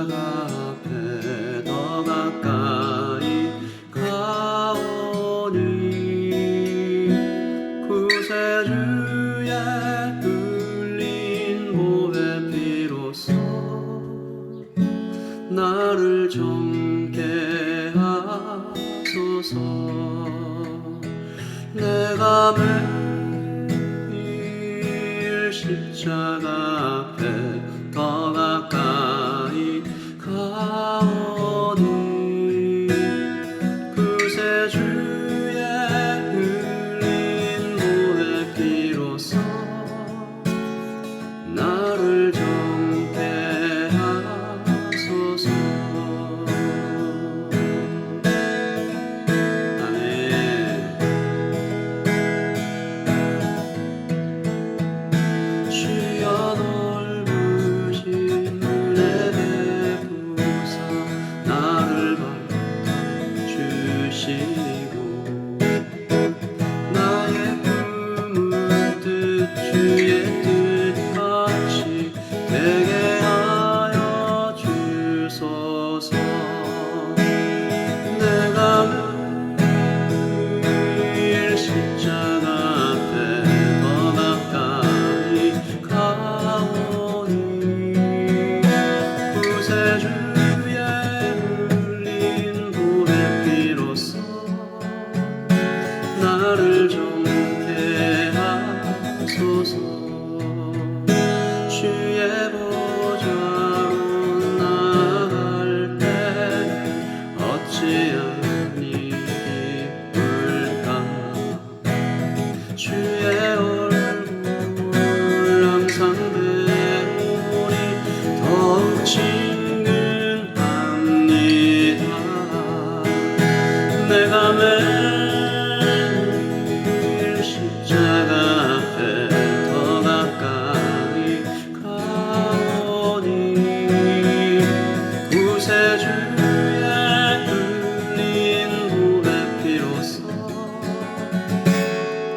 십자가 앞에 더 가까이 가오니 구세주의 흘린 보혈 피로써 나를 정케 하소서. 내가 매일 십자가 앞에 더 가까이 가오니 구세주의 흘린 보혈 피로써 나를 정케 하소서. 나의 품은 뜻 주의 뜻같이 되게 하여 주소서. 내가 매일 십자가 앞에 더 가까이 가오니 구세주의 흘린 보혈 피로써 나를 정케 하소서. 주의 보좌로 나갈 때 어찌하니 기쁠까. 주의 얼굴 항상 배우니 더욱 친근합니다. 내가 십자가 앞에 더 가까이 가오니 구세주의 흘린 보혈 피로써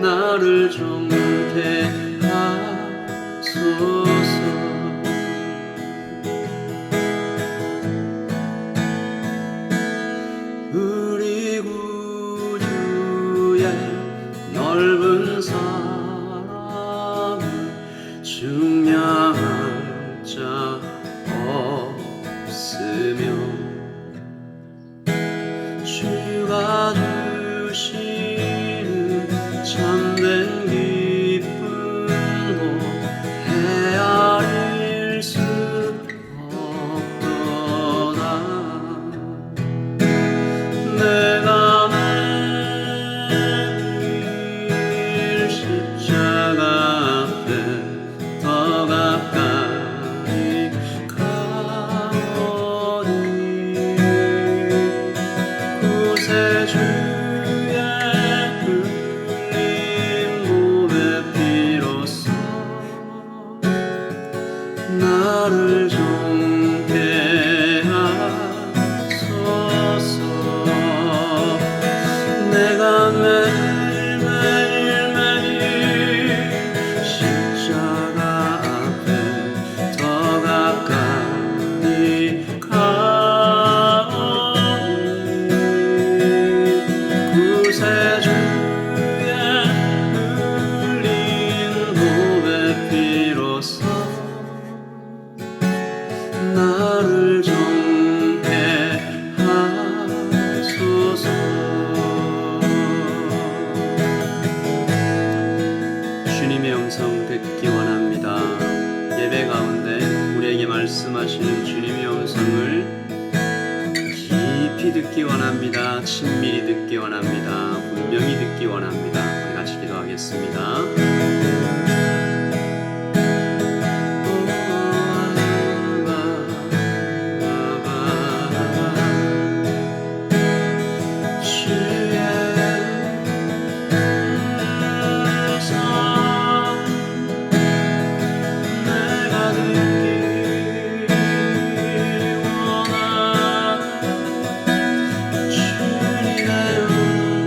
나를 정케 하소서. 우리 구주의 넓은 사랑을 증명할 자 없으며 주가 주시는 참된 기쁨도 헤아릴 수 없도다. 내가 십자가 앞에 더 가까이 가오니 구세주의 흘린 보혈 피로써 나를 정케 하소서. 내가 십자가 앞에 더 가까이 가오니 구세주의 흘린 보혈 피로써 나를 정케 하소서. 주님의 음성 듣기 원합니다. 예배 가운데 우리에게 말씀하시는 주님의 음성을 깊이 듣기 원합니다. 친밀히 듣기 원합니다. 분명히 듣기 원합니다. 우리 같이 기도하겠습니다. 주님의 음성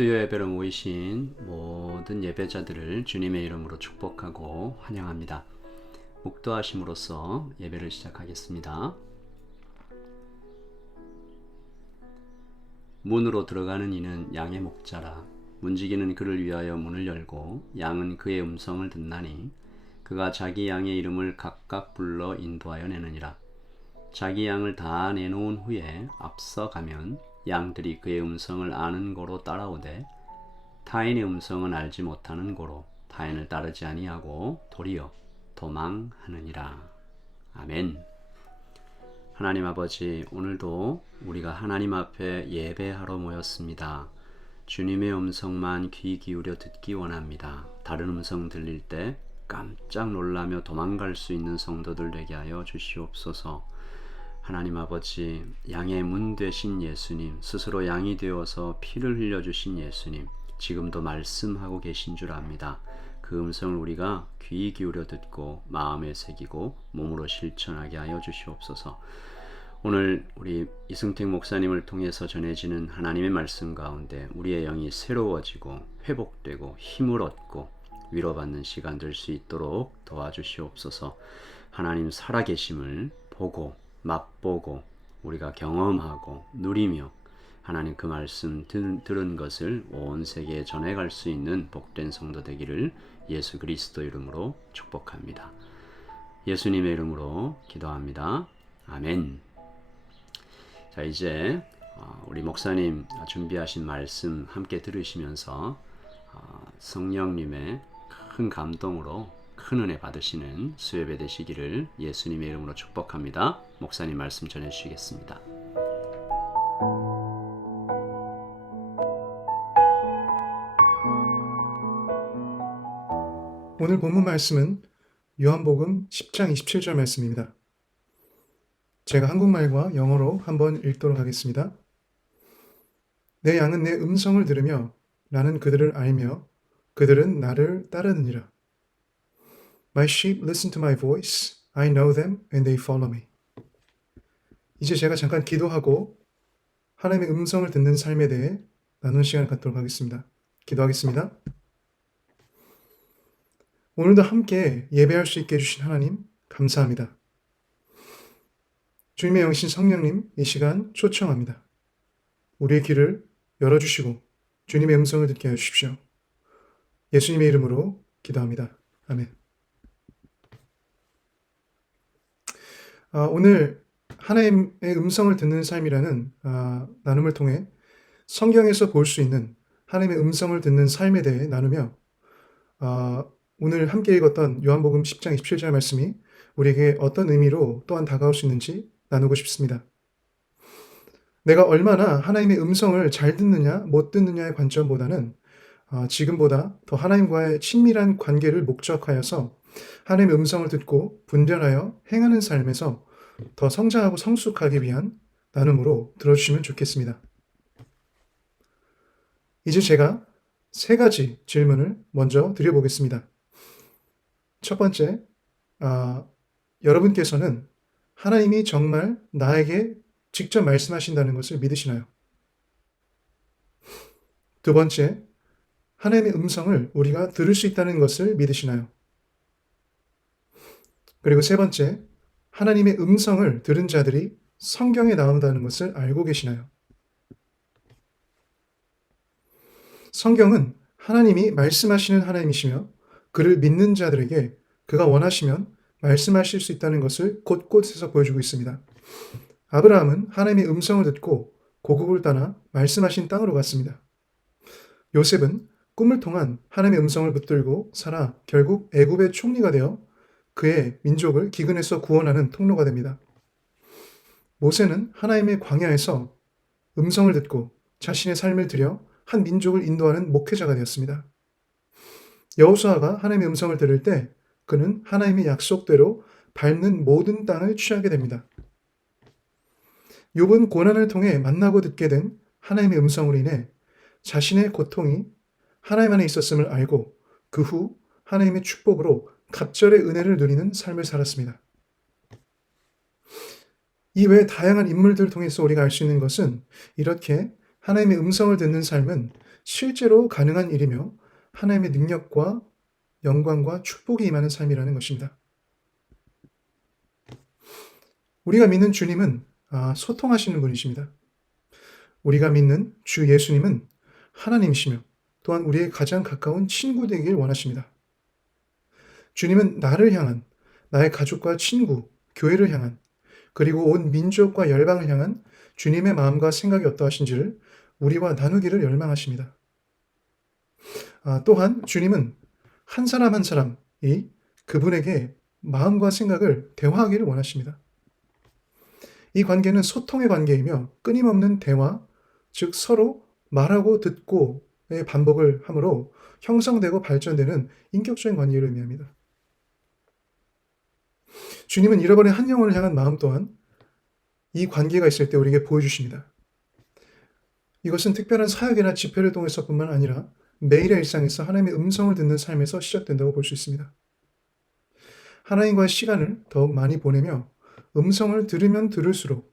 수요 예배로 모이신 모든 예배자들을 주님의 이름으로 축복하고 환영합니다. 묵도하심으로써 예배를 시작하겠습니다. 문으로 들어가는 이는 양의 목자라. 문지기는 그를 위하여 문을 열고 양은 그의 음성을 듣나니 그가 자기 양의 이름을 각각 불러 인도하여 내느니라. 자기 양을 다 내놓은 후에 앞서 가면 양들이 그의 음성을 아는 고로 따라오되 타인의 음성은 알지 못하는 고로 타인을 따르지 아니하고 도리어 도망하느니라. 아멘. 하나님 아버지, 오늘도 우리가 하나님 앞에 예배하러 모였습니다. 주님의 음성만 귀 기울여 듣기 원합니다. 다른 음성 들릴 때 깜짝 놀라며 도망갈 수 있는 성도들 되게 하여 주시옵소서. 하나님 아버지, 양의 문 되신 예수님, 스스로 양이 되어서 피를 흘려주신 예수님, 지금도 말씀하고 계신 줄 압니다. 그 음성을 우리가 귀 기울여 듣고 마음에 새기고 몸으로 실천하게 하여 주시옵소서. 오늘 우리 이승택 목사님을 통해서 전해지는 하나님의 말씀 가운데 우리의 영이 새로워지고 회복되고 힘을 얻고 위로받는 시간 될 수 있도록 도와주시옵소서. 하나님 살아계심을 보고 맛보고 우리가 경험하고 누리며 하나님 그 말씀 들은 것을 온 세계에 전해갈 수 있는 복된 성도 되기를 예수 그리스도 이름으로 축복합니다. 예수님의 이름으로 기도합니다. 아멘. 자, 이제 우리 목사님 준비하신 말씀 함께 들으시면서 성령님의 큰 감동으로 큰 은혜 받으시는 수요예배 되시기를 예수님의 이름으로 축복합니다. 목사님 말씀 전해주시겠습니다. 오늘 본문 말씀은 요한복음 10장 27절 말씀입니다. 제가 한국말과 영어로 한번 읽도록 하겠습니다. 내 양은 내 음성을 들으며 나는 그들을 알며 그들은 나를 따르느니라. My sheep listen to my voice. I know them and they follow me. 이제 제가 잠깐 기도하고 하나님의 음성을 듣는 삶에 대해 나누는 시간을 갖도록 하겠습니다. 기도하겠습니다. 오늘도 함께 예배할 수 있게 해주신 하나님 감사합니다. 주님의 영신 성령님 이 시간 초청합니다. 우리의 귀를 열어주시고 주님의 음성을 듣게 해주십시오. 예수님의 이름으로 기도합니다. 아멘. 오늘 하나님의 음성을 듣는 삶이라는 나눔을 통해 성경에서 볼 수 있는 하나님의 음성을 듣는 삶에 대해 나누며 오늘 함께 읽었던 요한복음 10장 27절 말씀이 우리에게 어떤 의미로 또한 다가올 수 있는지 나누고 싶습니다. 내가 얼마나 하나님의 음성을 잘 듣느냐 못 듣느냐의 관점보다는 지금보다 더 하나님과의 친밀한 관계를 목적하여서 하나님의 음성을 듣고 분별하여 행하는 삶에서 더 성장하고 성숙하기 위한 나눔으로 들어주시면 좋겠습니다. 이제 제가 3가지 질문을 먼저 드려보겠습니다. 첫 번째, 여러분께서는 하나님이 정말 나에게 직접 말씀하신다는 것을 믿으시나요? 두 번째, 하나님의 음성을 우리가 들을 수 있다는 것을 믿으시나요? 그리고 세 번째, 하나님의 음성을 들은 자들이 성경에 나온다는 것을 알고 계시나요? 성경은 하나님이 말씀하시는 하나님이시며 그를 믿는 자들에게 그가 원하시면 말씀하실 수 있다는 것을 곳곳에서 보여주고 있습니다. 아브라함은 하나님의 음성을 듣고 고국을 떠나 말씀하신 땅으로 갔습니다. 요셉은 꿈을 통한 하나님의 음성을 붙들고 살아 결국 애굽의 총리가 되어 그의 민족을 기근에서 구원하는 통로가 됩니다. 모세는 하나님의 광야에서 음성을 듣고 자신의 삶을 들여 한 민족을 인도하는 목회자가 되었습니다. 여호수아가 하나님의 음성을 들을 때 그는 하나님의 약속대로 밟는 모든 땅을 취하게 됩니다. 욥은 고난을 통해 만나고 듣게 된 하나님의 음성으로 인해 자신의 고통이 하나님 안에 있었음을 알고 그 후 하나님의 축복으로 갑절의 은혜를 누리는 삶을 살았습니다. 이 외 다양한 인물들을 통해서 우리가 알 수 있는 것은 이렇게 하나님의 음성을 듣는 삶은 실제로 가능한 일이며 하나님의 능력과 영광과 축복이 임하는 삶이라는 것입니다. 우리가 믿는 주님은 소통하시는 분이십니다. 우리가 믿는 주 예수님은 하나님이시며 또한 우리의 가장 가까운 친구 되길 원하십니다. 주님은 나를 향한, 나의 가족과 친구, 교회를 향한, 그리고 온 민족과 열방을 향한 주님의 마음과 생각이 어떠하신지를 우리와 나누기를 열망하십니다. 또한 주님은 한 사람 한 사람이 그분에게 마음과 생각을 대화하기를 원하십니다. 이 관계는 소통의 관계이며 끊임없는 대화, 즉 서로 말하고 듣고의 반복을 함으로 형성되고 발전되는 인격적인 관계를 의미합니다. 주님은 잃어버린 한 영혼을 향한 마음 또한 이 관계가 있을 때 우리에게 보여주십니다. 이것은 특별한 사역이나 집회를 통해서뿐만 아니라 매일의 일상에서 하나님의 음성을 듣는 삶에서 시작된다고 볼 수 있습니다. 하나님과의 시간을 더욱 많이 보내며 음성을 들으면 들을수록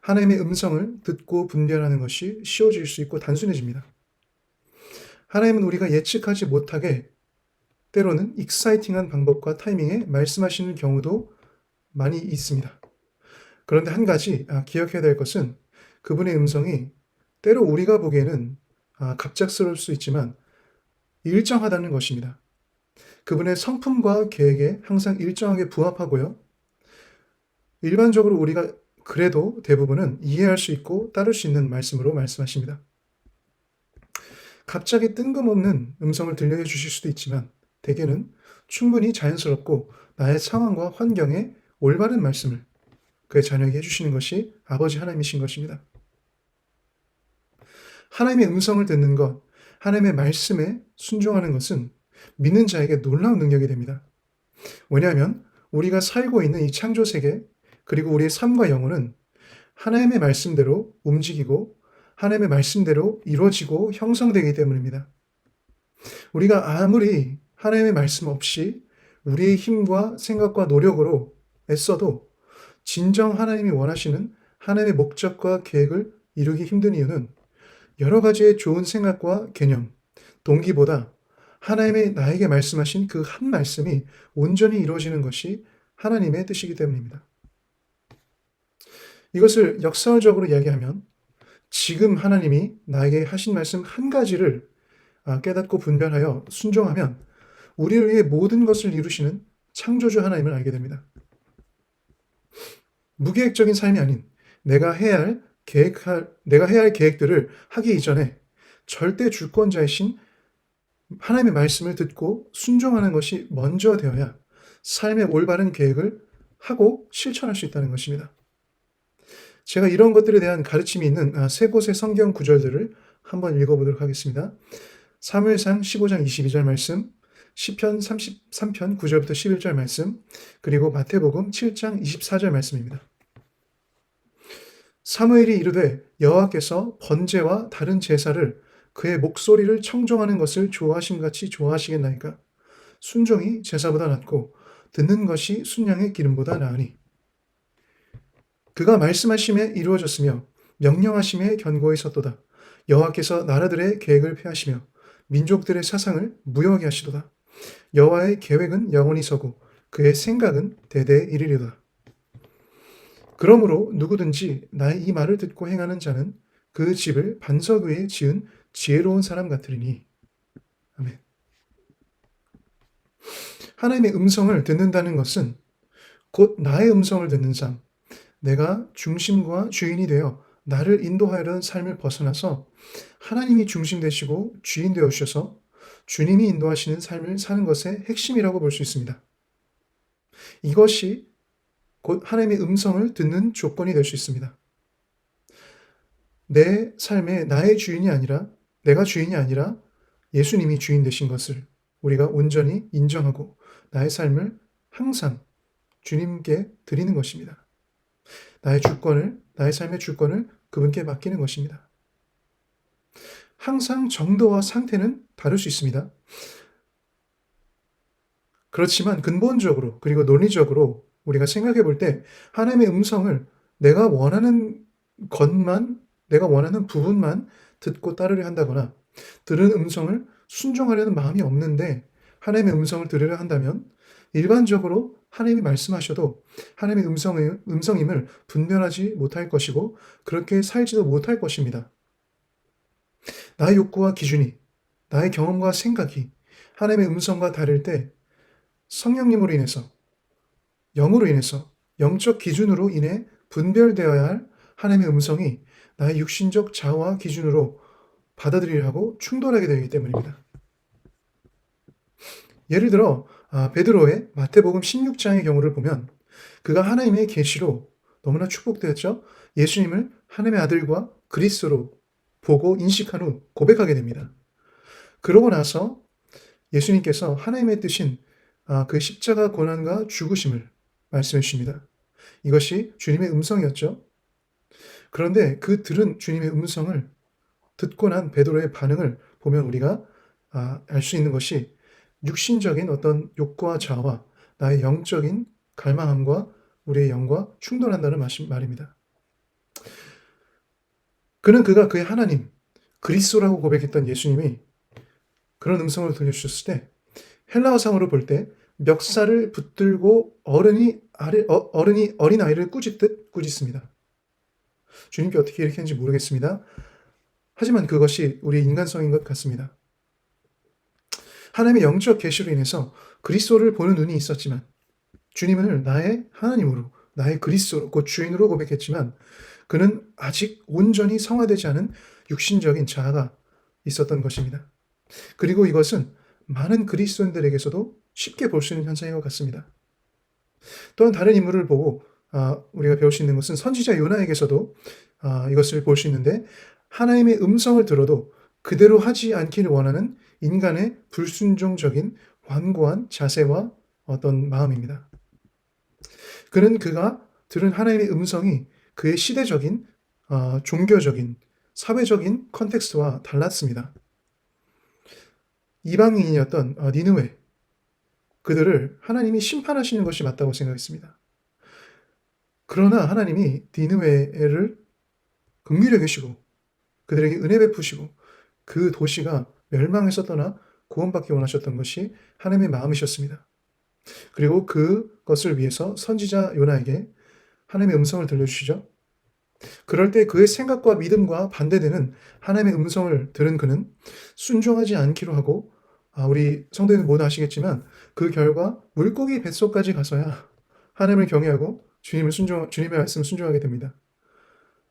하나님의 음성을 듣고 분별하는 것이 쉬워질 수 있고 단순해집니다. 하나님은 우리가 예측하지 못하게 때로는 익사이팅한 방법과 타이밍에 말씀하시는 경우도 많이 있습니다. 그런데 한 가지 기억해야 될 것은 그분의 음성이 때로 우리가 보기에는 갑작스러울 수 있지만 일정하다는 것입니다. 그분의 성품과 계획에 항상 일정하게 부합하고요. 일반적으로 우리가 그래도 대부분은 이해할 수 있고 따를 수 있는 말씀으로 말씀하십니다. 갑자기 뜬금없는 음성을 들려해 주실 수도 있지만 대개는 충분히 자연스럽고 나의 상황과 환경에 올바른 말씀을 그의 자녀에게 해주시는 것이 아버지 하나님이신 것입니다. 하나님의 음성을 듣는 것, 하나님의 말씀에 순종하는 것은 믿는 자에게 놀라운 능력이 됩니다. 왜냐하면 우리가 살고 있는 이 창조 세계 그리고 우리의 삶과 영혼은 하나님의 말씀대로 움직이고 하나님의 말씀대로 이루어지고 형성되기 때문입니다. 우리가 아무리 하나님의 말씀 없이 우리의 힘과 생각과 노력으로 애써도 진정 하나님이 원하시는 하나님의 목적과 계획을 이루기 힘든 이유는 여러 가지의 좋은 생각과 개념, 동기보다 하나님의 나에게 말씀하신 그 한 말씀이 온전히 이루어지는 것이 하나님의 뜻이기 때문입니다. 이것을 역설적으로 이야기하면 지금 하나님이 나에게 하신 말씀 한 가지를 깨닫고 분별하여 순종하면 우리를 위해 모든 것을 이루시는 창조주 하나님을 알게 됩니다. 무계획적인 삶이 아닌 내가 해야 할 계획들을 하기 이전에 절대 주권자이신 하나님의 말씀을 듣고 순종하는 것이 먼저 되어야 삶의 올바른 계획을 하고 실천할 수 있다는 것입니다. 제가 이런 것들에 대한 가르침이 있는 세 곳의 성경 구절들을 한번 읽어보도록 하겠습니다. 사무엘상 15장 22절 말씀, 시편 33편 9절부터 11절 말씀, 그리고 마태복음 7장 24절 말씀입니다. 사무엘이 이르되 여호와께서 번제와 다른 제사를 그의 목소리를 청종하는 것을 좋아하신 같이 좋아하시겠나이까? 순종이 제사보다 낫고 듣는 것이 순양의 기름보다 나으니 그가 말씀하심에 이루어졌으며 명령하심에 견고히 섰도다. 여호와께서 나라들의 계획을 폐하시며 민족들의 사상을 무효하게 하시도다. 여호와의 계획은 영원히 서고 그의 생각은 대대에 이르리로다. 그러므로 누구든지 나의 이 말을 듣고 행하는 자는 그 집을 반석 위에 지은 지혜로운 사람 같으리니. 아멘. 하나님의 음성을 듣는다는 것은 곧 나의 음성을 듣는 삶, 내가 중심과 주인이 되어 나를 인도하려는 삶을 벗어나서 하나님이 중심 되시고 주인 되어 주셔서 주님이 인도하시는 삶을 사는 것의 핵심이라고 볼 수 있습니다. 이것이 곧 하나님의 음성을 듣는 조건이 될 수 있습니다. 내 삶에 나의 주인이 아니라 내가 주인이 아니라 예수님이 주인 되신 것을 우리가 온전히 인정하고 나의 삶을 항상 주님께 드리는 것입니다. 나의 삶의 주권을 그분께 맡기는 것입니다. 항상 정도와 상태는 다를 수 있습니다. 그렇지만 근본적으로 그리고 논리적으로 우리가 생각해 볼 때 하나님의 음성을 내가 원하는 것만, 내가 원하는 부분만 듣고 따르려 한다거나 들은 음성을 순종하려는 마음이 없는데 하나님의 음성을 들으려 한다면 일반적으로 하나님이 말씀하셔도 하나님의 음성임을 분별하지 못할 것이고 그렇게 살지도 못할 것입니다. 나의 욕구와 기준이, 나의 경험과 생각이 하나님의 음성과 다를 때 성령님으로 인해서, 영으로 인해서, 영적 기준으로 인해 분별되어야 할 하나님의 음성이 나의 육신적 자아와 기준으로 받아들이려 하고 충돌하게 되기 때문입니다. 예를 들어 베드로의 마태복음 16장의 경우를 보면 그가 하나님의 계시로 너무나 축복되었죠. 예수님을 하나님의 아들과 그리스도로 보고 인식한 후 고백하게 됩니다. 그러고 나서 예수님께서 하나님의 뜻인 그 십자가 고난과 죽으심을 말씀해 주십니다. 이것이 주님의 음성이었죠. 그런데 그 들은 주님의 음성을 듣고 난 베드로의 반응을 보면 우리가 알 수 있는 것이 육신적인 어떤 욕구와 자아와 나의 영적인 갈망함과 우리의 영과 충돌한다는 말입니다. 그가 그의 하나님, 그리스도라고 고백했던 예수님이 그런 음성을 들려주셨을 때 헬라어상으로 볼 때 멱살을 붙들고 어른이 어린아이를 꾸짖듯 꾸짖습니다. 주님께 어떻게 이렇게 했는지 모르겠습니다. 하지만 그것이 우리의 인간성인 것 같습니다. 하나님의 영적 계시로 인해서 그리스도를 보는 눈이 있었지만 주님을 나의 하나님으로, 나의 그리스도로, 곧 주인으로 고백했지만 그는 아직 온전히 성화되지 않은 육신적인 자아가 있었던 것입니다. 그리고 이것은 많은 그리스도인들에게서도 쉽게 볼 수 있는 현상인 것 같습니다. 또한 다른 인물을 보고 우리가 배울 수 있는 것은 선지자 요나에게서도 이것을 볼 수 있는데 하나님의 음성을 들어도 그대로 하지 않기를 원하는 인간의 불순종적인 완고한 자세와 어떤 마음입니다. 그가 들은 하나님의 음성이 그의 시대적인, 종교적인, 사회적인 컨텍스트와 달랐습니다. 이방인이었던 니느웨, 그들을 하나님이 심판하시는 것이 맞다고 생각했습니다. 그러나 하나님이 니느웨를 긍휼히 여기시고 그들에게 은혜 베푸시고 그 도시가 멸망에서 떠나 구원받기 원하셨던 것이 하나님의 마음이셨습니다. 그리고 그것을 위해서 선지자 요나에게 하나님의 음성을 들려주시죠. 그럴 때 그의 생각과 믿음과 반대되는 하나님의 음성을 들은 그는 순종하지 않기로 하고 우리 성도님들 모두 아시겠지만 그 결과 물고기 뱃속까지 가서야 하나님을 경외하고 주님의 말씀을 순종하게 됩니다.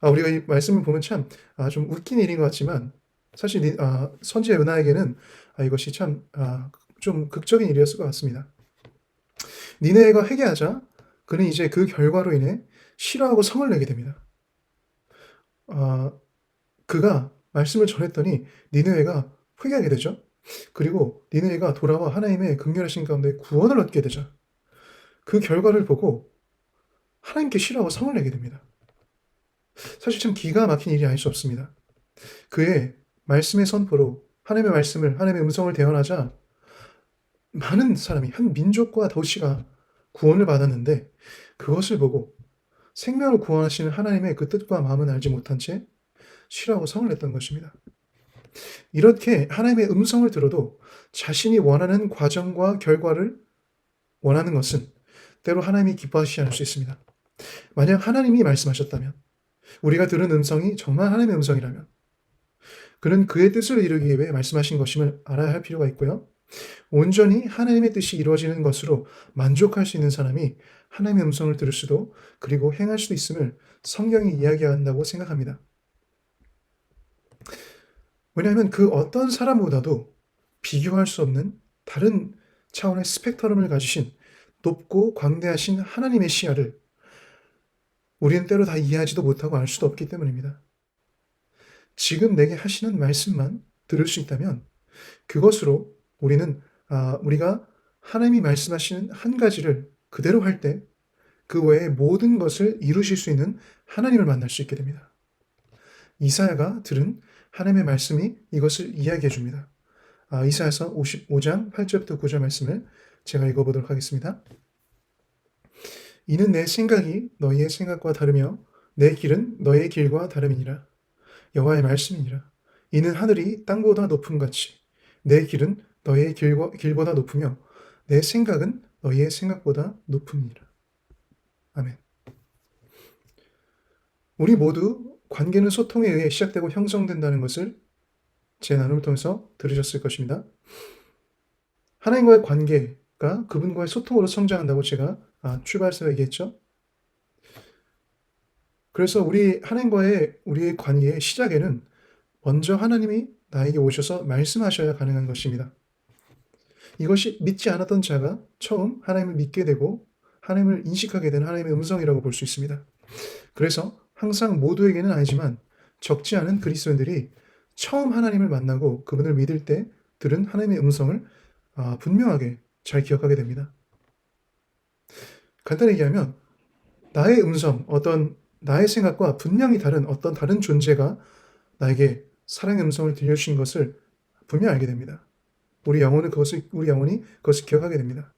우리가 이 말씀을 보면 참 좀 웃긴 일인 것 같지만 사실 선지자 요나에게는 이것이 참 좀 극적인 일이었을 것 같습니다. 니느웨가 회개하자 그는 이제 그 결과로 인해 싫어하고 성을 내게 됩니다. 그가 말씀을 전했더니 니느웨가 회개하게 되죠. 그리고 니느웨가 돌아와 하나님의 긍휼하신 가운데 구원을 얻게 되죠. 그 결과를 보고 하나님께 싫어하고 성을 내게 됩니다. 사실 참 기가 막힌 일이 아닐 수 없습니다. 그의 말씀의 선포로 하나님의 말씀을, 하나님의 음성을 대언하자 많은 사람이, 한 민족과 도시가 구원을 받았는데 그것을 보고 생명을 구원하시는 하나님의 그 뜻과 마음은 알지 못한 채 싫어하고 성을 냈던 것입니다. 이렇게 하나님의 음성을 들어도 자신이 원하는 과정과 결과를 원하는 것은 때로 하나님이 기뻐하시지 않을 수 있습니다. 만약 하나님이 말씀하셨다면, 우리가 들은 음성이 정말 하나님의 음성이라면 그는 그의 뜻을 이루기 위해 말씀하신 것임을 알아야 할 필요가 있고요. 온전히 하나님의 뜻이 이루어지는 것으로 만족할 수 있는 사람이 하나님의 음성을 들을 수도 그리고 행할 수도 있음을 성경이 이야기한다고 생각합니다. 왜냐하면 그 어떤 사람보다도 비교할 수 없는 다른 차원의 스펙트럼을 가지신 높고 광대하신 하나님의 시야를 우리는 때로 다 이해하지도 못하고 알 수도 없기 때문입니다. 지금 내게 하시는 말씀만 들을 수 있다면 그것으로 우리가 하나님이 말씀하시는 한 가지를 그대로 할 때 그 외에 모든 것을 이루실 수 있는 하나님을 만날 수 있게 됩니다. 이사야가 들은 하나님의 말씀이 이것을 이야기해 줍니다. 이사야서 55장 8절부터 9절 말씀을 제가 읽어보도록 하겠습니다. 이는 내 생각이 너희의 생각과 다르며 내 길은 너희의 길과 다름이니라. 여호와의 말씀이니라. 이는 하늘이 땅보다 높음 같이 내 길은 너희의 길보다 높으며 내 생각은 너희의 생각보다 높음이니라. 아멘. 우리 모두 관계는 소통에 의해 시작되고 형성된다는 것을 제 나눔을 통해서 들으셨을 것입니다. 하나님과의 관계가 그분과의 소통으로 성장한다고 제가 출발해서 얘기했죠. 그래서 하나님과의 우리의 관계의 시작에는 먼저 하나님이 나에게 오셔서 말씀하셔야 가능한 것입니다. 이것이 믿지 않았던 자가 처음 하나님을 믿게 되고 하나님을 인식하게 된 하나님의 음성이라고 볼 수 있습니다. 그래서 항상 모두에게는 아니지만 적지 않은 그리스도인들이 처음 하나님을 만나고 그분을 믿을 때 들은 하나님의 음성을 분명하게 잘 기억하게 됩니다. 간단히 얘기하면 나의 음성, 나의 생각과 분명히 다른 어떤 다른 존재가 나에게 사랑의 음성을 들려주신 것을 분명히 알게 됩니다. 우리 영혼이 그것을 기억하게 됩니다.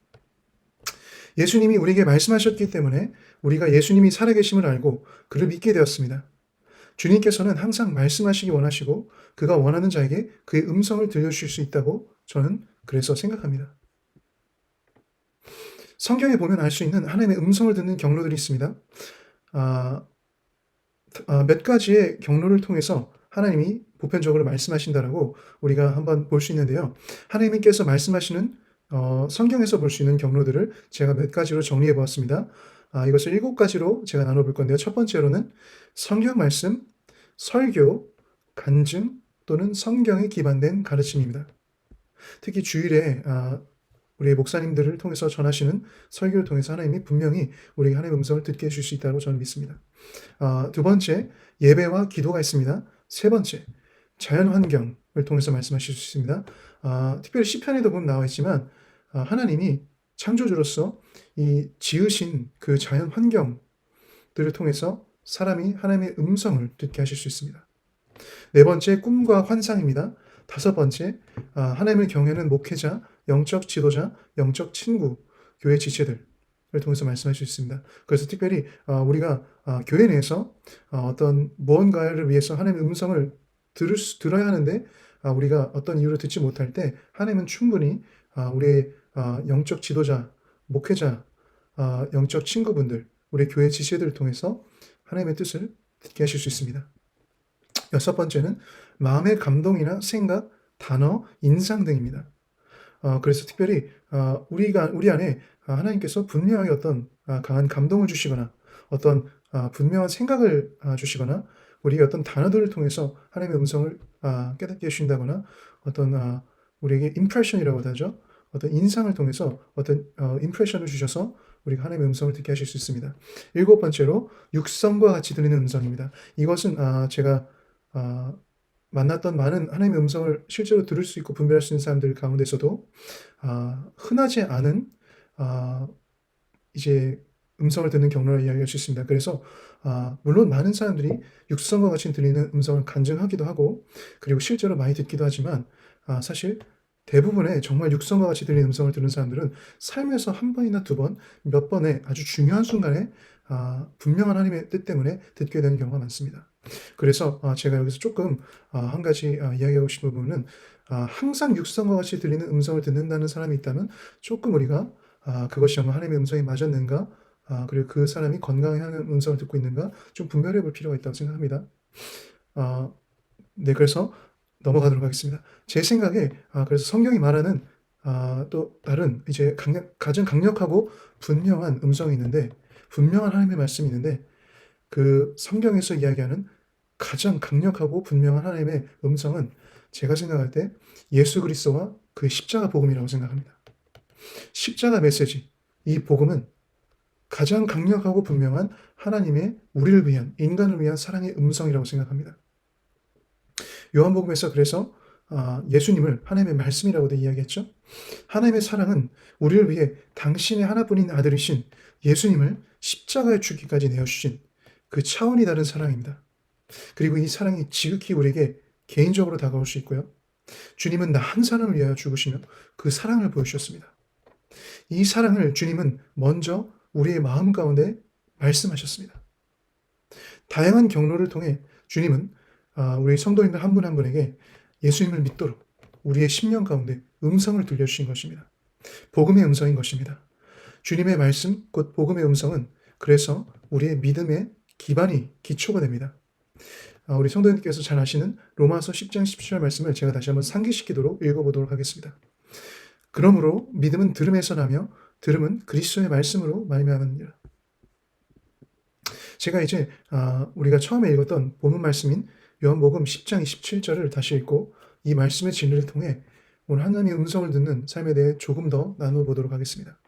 예수님이 우리에게 말씀하셨기 때문에 우리가 예수님이 살아계심을 알고 그를 믿게 되었습니다. 주님께서는 항상 말씀하시기 원하시고 그가 원하는 자에게 그의 음성을 들려주실 수 있다고 저는 그래서 생각합니다. 성경에 보면 알 수 있는 하나님의 음성을 듣는 경로들이 있습니다. 몇 가지의 경로를 통해서 하나님이 보편적으로 말씀하신다라고 우리가 한번 볼 수 있는데요. 하나님께서 말씀하시는 성경에서 볼 수 있는 경로들을 제가 몇 가지로 정리해 보았습니다. 이것을 7가지로 제가 나눠볼 건데요. 첫 번째로는 성경 말씀, 설교, 간증 또는 성경에 기반된 가르침입니다. 특히 주일에 우리 목사님들을 통해서 전하시는 설교를 통해서 하나님이 분명히 우리에게 하나님의 음성을 듣게 해줄 수 있다고 저는 믿습니다. 두 번째, 예배와 기도가 있습니다. 세 번째, 자연 환경을 통해서 말씀하실 수 있습니다. 특별히 시편에도 보면 나와 있지만 하나님이 창조주로서 이 지으신 그 자연 환경들을 통해서 사람이 하나님의 음성을 듣게 하실 수 있습니다. 네 번째, 꿈과 환상입니다. 다섯 번째, 하나님을 경외하는 목회자, 영적 지도자, 영적 친구, 교회 지체들을 통해서 말씀하실 수 있습니다. 그래서 특별히 우리가 교회 내에서 어떤 무언가를 위해서 하나님의 음성을 들어야 하는데 우리가 어떤 이유로 듣지 못할 때 하나님은 충분히 우리의 영적 지도자, 목회자, 영적 친구분들, 우리 교회 지체들을 통해서 하나님의 뜻을 듣게 하실 수 있습니다. 여섯 번째는 마음의 감동이나 생각, 단어, 인상 등입니다. 그래서 특별히 우리 안에 하나님께서 분명하게 어떤 강한 감동을 주시거나 어떤 분명한 생각을 주시거나 우리가 어떤 단어들을 통해서 하나님의 음성을 깨닫게 해주신다거나 어떤 우리에게 임프레션이라고 하죠. 어떤 인상을 통해서 어떤 임프레션을 주셔서 우리가 하나님의 음성을 듣게 하실 수 있습니다. 일곱 번째로 육성과 같이 들리는 음성입니다. 이것은 제가 만났던 많은 하나님의 음성을 실제로 들을 수 있고 분별할 수 있는 사람들 가운데서도 흔하지 않은 이제 음성을 듣는 경로를 이야기할 수 있습니다. 그래서 물론 많은 사람들이 육성과 같이 들리는 음성을 간증하기도 하고 그리고 실제로 많이 듣기도 하지만 사실 대부분의 정말 육성과 같이 들리는 음성을 들은 사람들은 삶에서 한 번이나 두 번, 몇 번의 아주 중요한 순간에 분명한 하나님의 뜻 때문에 듣게 되는 경우가 많습니다. 그래서 제가 여기서 조금 한 가지 이야기하고 싶은 부분은 항상 육성과 같이 들리는 음성을 듣는다는 사람이 있다면 조금 우리가 그것이 정말 하나님의 음성이 맞았는가 그리고 그 사람이 건강히 하나님의 음성을 듣고 있는가 좀 분별해 볼 필요가 있다고 생각합니다. 네, 그래서 넘어가도록 하겠습니다. 제 생각에 그래서 성경이 말하는 또 다른 이제 가장 강력하고 분명한 음성이 있는데 분명한 하나님의 말씀이 있는데 그 성경에서 이야기하는 가장 강력하고 분명한 하나님의 음성은 제가 생각할 때 예수 그리스도와 그 십자가 복음이라고 생각합니다. 십자가 메시지, 이 복음은 가장 강력하고 분명한 하나님의 우리를 위한, 인간을 위한 사랑의 음성이라고 생각합니다. 요한복음에서 그래서 예수님을 하나님의 말씀이라고도 이야기했죠. 하나님의 사랑은 우리를 위해 당신의 하나뿐인 아들이신 예수님을 십자가에 죽기까지 내어주신 그 차원이 다른 사랑입니다. 그리고 이 사랑이 지극히 우리에게 개인적으로 다가올 수 있고요. 주님은 나 한 사람을 위하여 죽으시며 그 사랑을 보여주셨습니다. 이 사랑을 주님은 먼저 우리의 마음 가운데 말씀하셨습니다. 다양한 경로를 통해 주님은 우리 성도님들 한 분 한 분에게 예수님을 믿도록 우리의 심령 가운데 음성을 들려주신 것입니다. 복음의 음성인 것입니다. 주님의 말씀, 곧 복음의 음성은 그래서 우리의 믿음의 기반이 기초가 됩니다. 우리 성도님께서 잘 아시는 로마서 10장 17절 말씀을 제가 다시 한번 상기시키도록 읽어보도록 하겠습니다. 그러므로 믿음은 들음에서 나며 들음은 그리스도의 말씀으로 말미암느니라. 제가 이제 우리가 처음에 읽었던 본문 말씀인 요한복음 10장 27절을 다시 읽고 이 말씀의 진리를 통해 오늘 하나님의 음성을 듣는 삶에 대해 조금 더 나눠보도록 하겠습니다.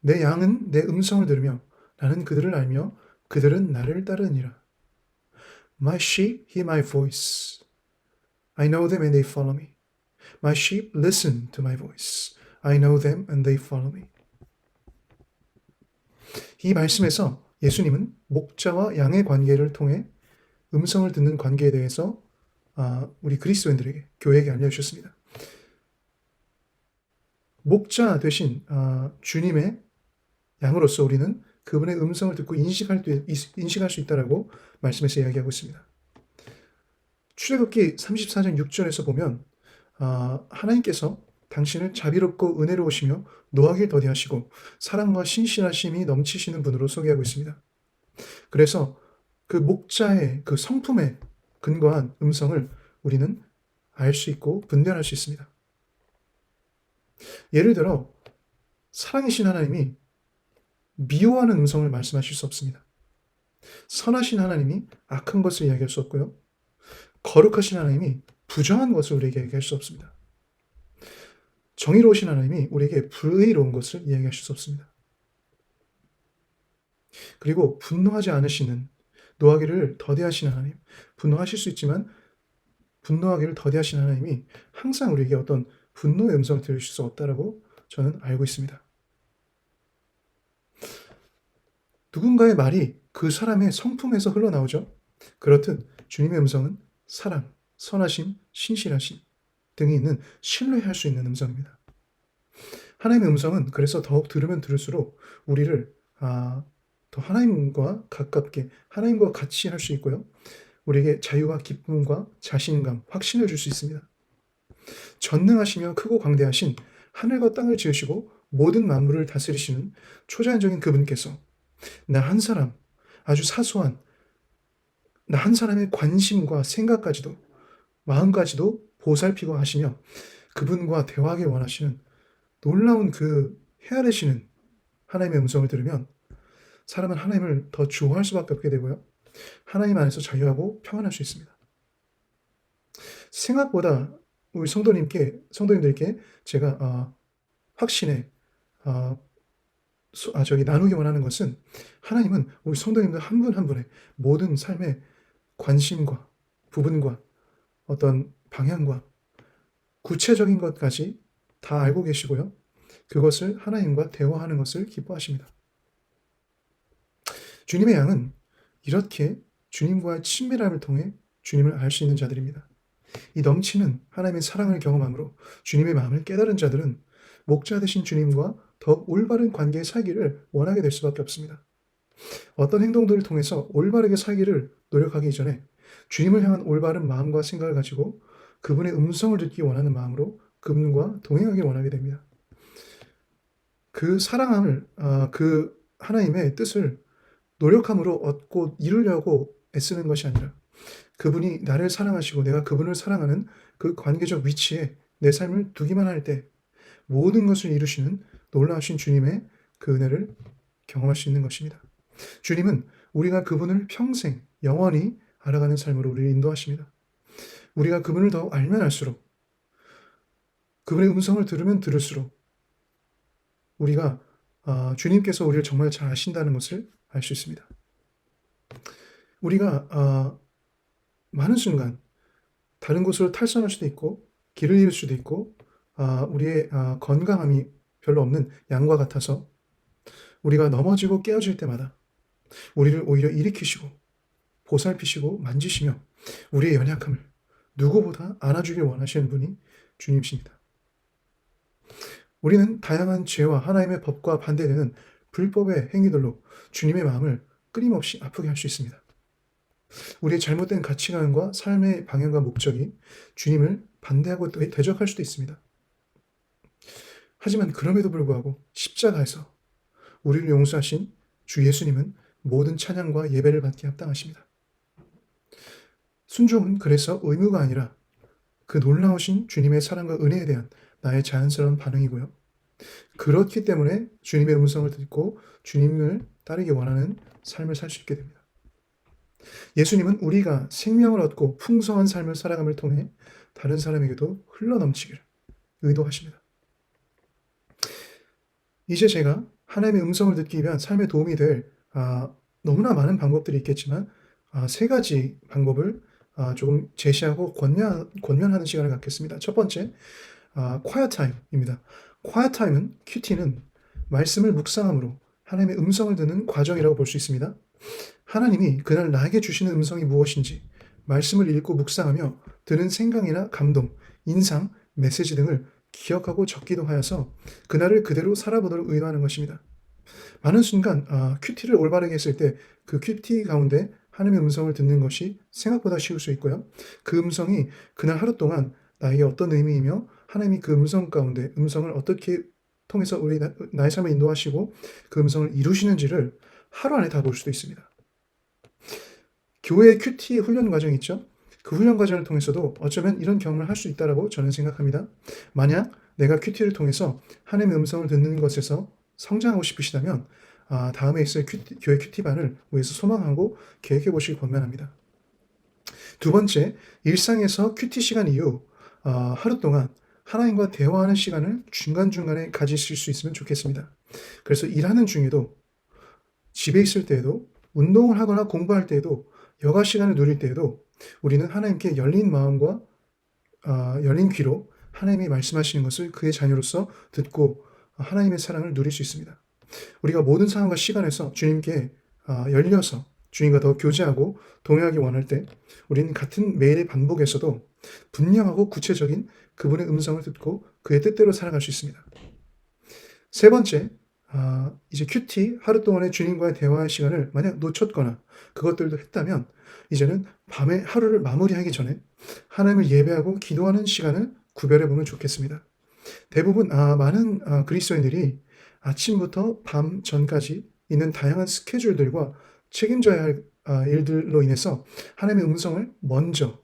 내 양은 내 음성을 들으며 나는 그들을 알며 그들은 나를 따르니라. My sheep hear my voice. I know them and they follow me. My sheep listen to my voice. I know them and they follow me. 이 말씀에서 예수님은 목자와 양의 관계를 통해 음성을 듣는 관계에 대해서 우리 그리스도인들에게, 교회에게 알려주셨습니다. 목자 되신 주님의 양으로서 우리는 그분의 음성을 듣고 인식할 수 있다라고 말씀에서 이야기하고 있습니다. 출애굽기 34장 6절에서 보면 하나님께서 당신을 자비롭고 은혜로우시며 노하길 더디하시고 사랑과 신실하심이 넘치시는 분으로 소개하고 있습니다. 그래서 그 목자의 그 성품에 근거한 음성을 우리는 알 수 있고 분별할 수 있습니다. 예를 들어 사랑이신 하나님이 미워하는 음성을 말씀하실 수 없습니다. 선하신 하나님이 악한 것을 이야기할 수 없고요. 거룩하신 하나님이 부정한 것을 우리에게 얘기할 수 없습니다. 정의로우신 하나님이 우리에게 불의로운 것을 이야기하실 수 없습니다. 그리고 분노하지 않으시는, 노하기를 더디하시는 하나님, 분노하실 수 있지만 분노하기를 더디하시는 하나님이 항상 우리에게 어떤 분노의 음성을 들으실 수 없다라고 저는 알고 있습니다. 누군가의 말이 그 사람의 성품에서 흘러나오죠. 그렇듯 주님의 음성은 사랑, 선하심, 신실하심 등이 있는 신뢰할 수 있는 음성입니다. 하나님의 음성은 그래서 더욱 들으면 들을수록 우리를 더 하나님과 가깝게, 하나님과 같이 할 수 있고요. 우리에게 자유와 기쁨과 자신감, 확신을 줄 수 있습니다. 전능하시며 크고 광대하신 하늘과 땅을 지으시고 모든 만물을 다스리시는 초자연적인 그분께서 나 한 사람, 아주 사소한 나 한 사람의 관심과 생각까지도, 마음까지도 보살피고 하시며 그분과 대화하길 원하시는 놀라운 그 헤아리시는 하나님의 음성을 들으면 사람은 하나님을 더 좋아할 수밖에 없게 되고요. 하나님 안에서 자유하고 평안할 수 있습니다. 생각보다 우리 성도님들께 제가 확신에 나누기 원하는 것은 하나님은 우리 성도님들 한 분 한 분의 모든 삶의 관심과 부분과 어떤 방향과 구체적인 것까지 다 알고 계시고요. 그것을 하나님과 대화하는 것을 기뻐하십니다. 주님의 양은 이렇게 주님과의 친밀함을 통해 주님을 알 수 있는 자들입니다. 이 넘치는 하나님의 사랑을 경험함으로 주님의 마음을 깨달은 자들은 목자 되신 주님과 더욱 올바른 관계에 살기를 원하게 될 수밖에 없습니다. 어떤 행동들을 통해서 올바르게 살기를 노력하기 이전에 주님을 향한 올바른 마음과 생각을 가지고 그분의 음성을 듣기 원하는 마음으로 그분과 동행하기 원하게 됩니다. 그 사랑함을, 그 하나님의 뜻을 노력함으로 얻고 이루려고 애쓰는 것이 아니라 그분이 나를 사랑하시고 내가 그분을 사랑하는 그 관계적 위치에 내 삶을 두기만 할 때 모든 것을 이루시는 놀라우신 주님의 그 은혜를 경험할 수 있는 것입니다. 주님은 우리가 그분을 평생 영원히 알아가는 삶으로 우리를 인도하십니다. 우리가 그분을 더 알면 알수록, 그분의 음성을 들으면 들을수록 우리가 주님께서 우리를 정말 잘 아신다는 것을 알 수 있습니다. 우리가 많은 순간 다른 곳으로 탈선할 수도 있고 길을 잃을 수도 있고 우리의 건강함이 별로 없는 양과 같아서 우리가 넘어지고 깨어질 때마다 우리를 오히려 일으키시고 보살피시고 만지시며 우리의 연약함을 누구보다 안아주길 원하시는 분이 주님이십니다. 우리는 다양한 죄와 하나님의 법과 반대되는 불법의 행위들로 주님의 마음을 끊임없이 아프게 할 수 있습니다. 우리의 잘못된 가치관과 삶의 방향과 목적이 주님을 반대하고 대적할 수도 있습니다. 하지만 그럼에도 불구하고 십자가에서 우리를 용서하신 주 예수님은 모든 찬양과 예배를 받기에 합당하십니다. 순종은 그래서 의무가 아니라 그 놀라우신 주님의 사랑과 은혜에 대한 나의 자연스러운 반응이고요. 그렇기 때문에 주님의 음성을 듣고 주님을 따르기 원하는 삶을 살 수 있게 됩니다. 예수님은 우리가 생명을 얻고 풍성한 삶을 살아감을 통해 다른 사람에게도 흘러넘치기를 의도하십니다. 이제 제가 하나님의 음성을 듣기 위한 삶에 도움이 될 너무나 많은 방법들이 있겠지만 세 가지 방법을 조금 제시하고 권면하는 시간을 갖겠습니다. 첫 번째, quiet time입니다. quiet time은 큐티는 말씀을 묵상함으로 하나님의 음성을 듣는 과정이라고 볼 수 있습니다. 하나님이 그날 나에게 주시는 음성이 무엇인지 말씀을 읽고 묵상하며 드는 생각이나 감동, 인상, 메시지 등을 기억하고 적기도 하여서 그날을 그대로 살아보도록 의도하는 것입니다. 많은 순간 큐티를 올바르게 했을 때 그 큐티 가운데 하나님의 음성을 듣는 것이 생각보다 쉬울 수 있고요. 그 음성이 그날 하루 동안 나에게 어떤 의미이며 하나님이 그 음성 가운데 음성을 어떻게 통해서 나의 삶을 인도하시고 그 음성을 이루시는지를 하루 안에 다 볼 수도 있습니다. 교회의 큐티 훈련 과정이 있죠. 그 훈련 과정을 통해서도 어쩌면 이런 경험을 할 수 있다고 저는 생각합니다. 만약 내가 큐티를 통해서 하나님의 음성을 듣는 것에서 성장하고 싶으시다면 다음에 있을 교회 큐티반을 위해서 소망하고 계획해 보시기 권면합니다. 두 번째, 일상에서 큐티 시간 이후 하루 동안 하나님과 대화하는 시간을 중간중간에 가지실 수 있으면 좋겠습니다. 그래서 일하는 중에도 집에 있을 때에도 운동을 하거나 공부할 때에도 여가 시간을 누릴 때에도 우리는 하나님께 열린 마음과 열린 귀로 하나님이 말씀하시는 것을 그의 자녀로서 듣고 하나님의 사랑을 누릴 수 있습니다. 우리가 모든 상황과 시간에서 주님께 열려서 주님과 더 교제하고 동행하기 원할 때 우리는 같은 매일의 반복에서도 분명하고 구체적인 그분의 음성을 듣고 그의 뜻대로 살아갈 수 있습니다. 세 번째, 이제 큐티 하루 동안의 주님과의 대화의 시간을 만약 놓쳤거나 그것들도 했다면 이제는 밤에 하루를 마무리하기 전에 하나님을 예배하고 기도하는 시간을 구별해 보면 좋겠습니다. 대부분 많은 그리스도인들이 아침부터 밤 전까지 있는 다양한 스케줄들과 책임져야 할 일들로 인해서 하나님의 음성을 먼저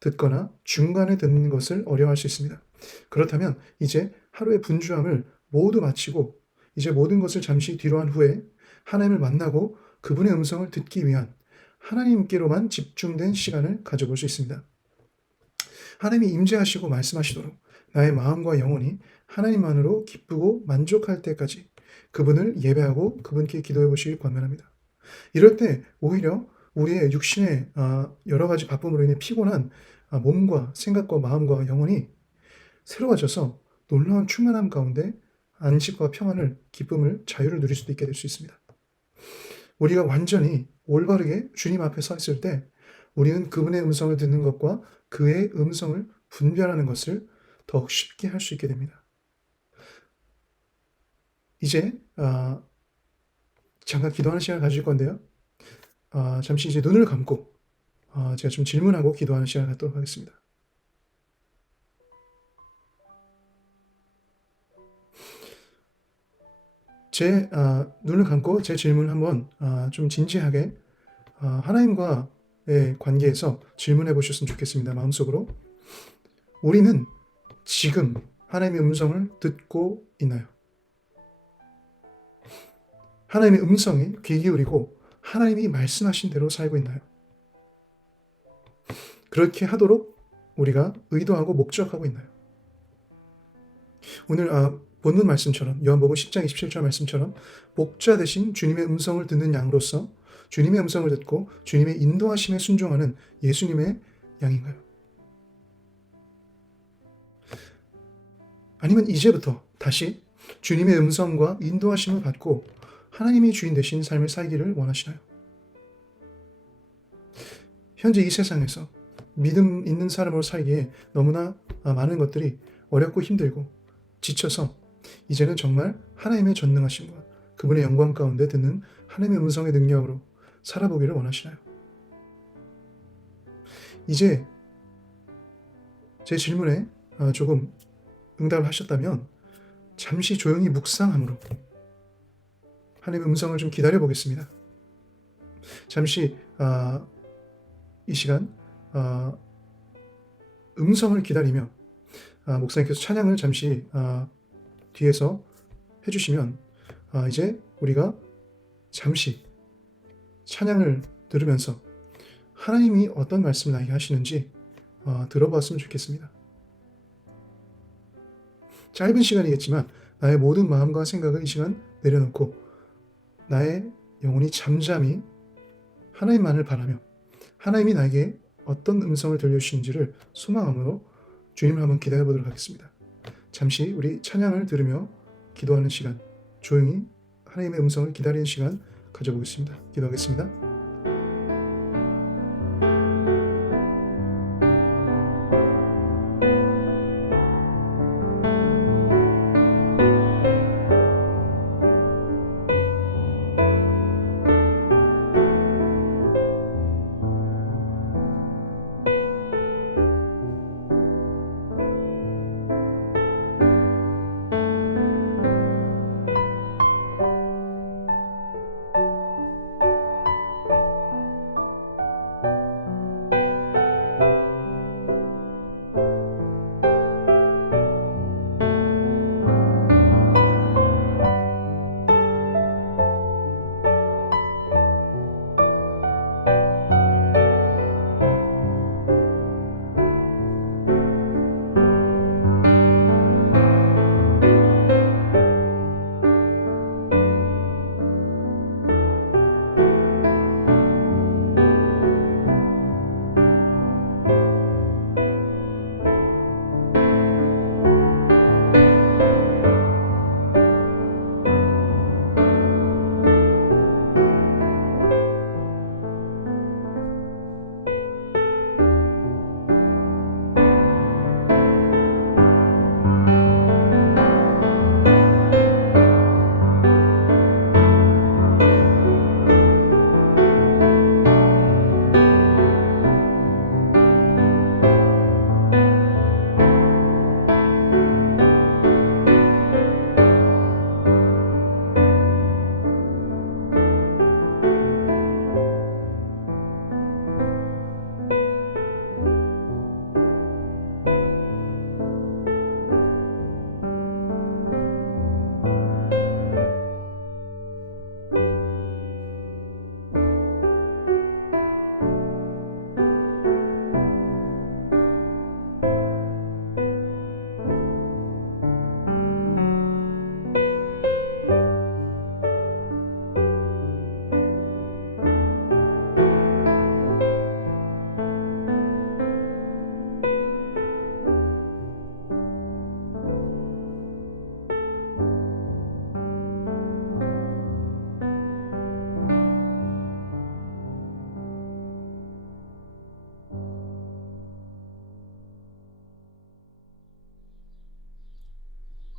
듣거나 중간에 듣는 것을 어려워할 수 있습니다. 그렇다면 이제 하루의 분주함을 모두 마치고 이제 모든 것을 잠시 뒤로 한 후에 하나님을 만나고 그분의 음성을 듣기 위한 하나님께로만 집중된 시간을 가져볼 수 있습니다. 하나님이 임재하시고 말씀하시도록 나의 마음과 영혼이 하나님만으로 기쁘고 만족할 때까지 그분을 예배하고 그분께 기도해 보시길 권면합니다. 이럴 때 오히려 우리의 육신의 여러 가지 바쁨으로 인해 피곤한 몸과 생각과 마음과 영혼이 새로워져서 놀라운 충만함 가운데 안식과 평안을, 기쁨을, 자유를 누릴 수도 있게 될 수 있습니다. 우리가 완전히 올바르게 주님 앞에 서 있을 때 우리는 그분의 음성을 듣는 것과 그의 음성을 분별하는 것을 더욱 쉽게 할 수 있게 됩니다. 이제 잠깐 기도하는 시간을 가질 건데요. 잠시 이제 눈을 감고 제가 좀 질문하고 기도하는 시간을 갖도록 하겠습니다. 제 눈을 감고 제 질문을 한번 좀 진지하게 하나님과의 관계에서 질문해 보셨으면 좋겠습니다. 마음속으로. 우리는 지금 하나님의 음성을 듣고 있나요? 하나님의 음성에 귀 기울이고 하나님이 말씀하신 대로 살고 있나요? 그렇게 하도록 우리가 의도하고 목적하고 있나요? 오늘 본문 말씀처럼 요한복음 10장 27절 말씀처럼 목자 대신 주님의 음성을 듣는 양으로서 주님의 음성을 듣고 주님의 인도하심에 순종하는 예수님의 양인가요? 아니면 이제부터 다시 주님의 음성과 인도하심을 받고 하나님이 주인 되신 삶을 살기를 원하시나요? 현재 이 세상에서 믿음 있는 사람으로 살기에 너무나 많은 것들이 어렵고 힘들고 지쳐서 이제는 정말 하나님의 전능하심과 그분의 영광 가운데 듣는 하나님의 음성의 능력으로 살아보기를 원하시나요? 이제 제 질문에 조금 응답을 하셨다면 잠시 조용히 묵상함으로 하나님의 음성을 좀 기다려 보겠습니다. 잠시 이 시간 음성을 기다리며 목사님께서 찬양을 잠시 뒤에서 해주시면 이제 우리가 잠시 찬양을 들으면서 하나님이 어떤 말씀을 나에게 하시는지 들어봤으면 좋겠습니다. 짧은 시간이겠지만 나의 모든 마음과 생각을 이 시간 내려놓고 나의 영혼이 잠잠히 하나님만을 바라며 하나님이 나에게 어떤 음성을 들려주시는지를 소망함으로 주님을 한번 기다려보도록 하겠습니다. 잠시 우리 찬양을 들으며 기도하는 시간, 조용히 하나님의 음성을 기다리는 시간 가져보겠습니다. 기도하겠습니다.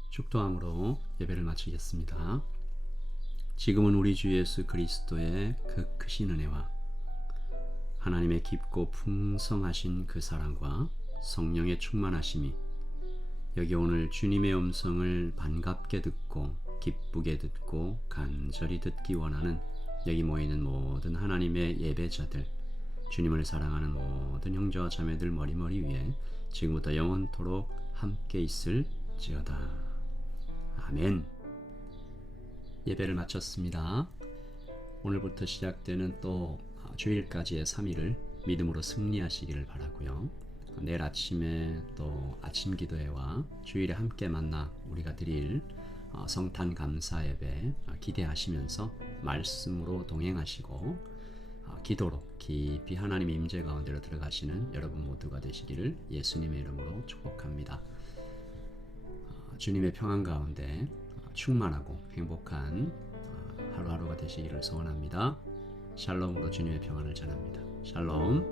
축도함으로 예배를 마치겠습니다. 지금은 우리 주 예수 그리스도의 그 크신 은혜와 하나님의 깊고 풍성하신 그 사랑과 성령의 충만하심이 여기 오늘 주님의 음성을 반갑게 듣고 기쁘게 듣고 간절히 듣기 원하는 여기 모이는 모든 하나님의 예배자들, 주님을 사랑하는 모든 형제와 자매들 머리머리 위에 지금부터 영원토록 함께 있을지어다. 아멘. 예배를 마쳤습니다. 오늘부터 시작되는 또 주일까지의 3일을 믿음으로 승리하시기를 바라고요. 내일 아침에 또 아침 기도회와 주일에 함께 만나 우리가 드릴 성탄 감사 예배 기대하시면서 말씀으로 동행하시고 기도로 깊이 하나님의 임재 가운데로 들어가시는 여러분 모두가 되시기를 예수님의 이름으로 축복합니다. 주님의 평안 가운데 충만하고 행복한 하루하루가 되시기를 소원합니다. 샬롬으로 주님의 평안을 전합니다. 샬롬.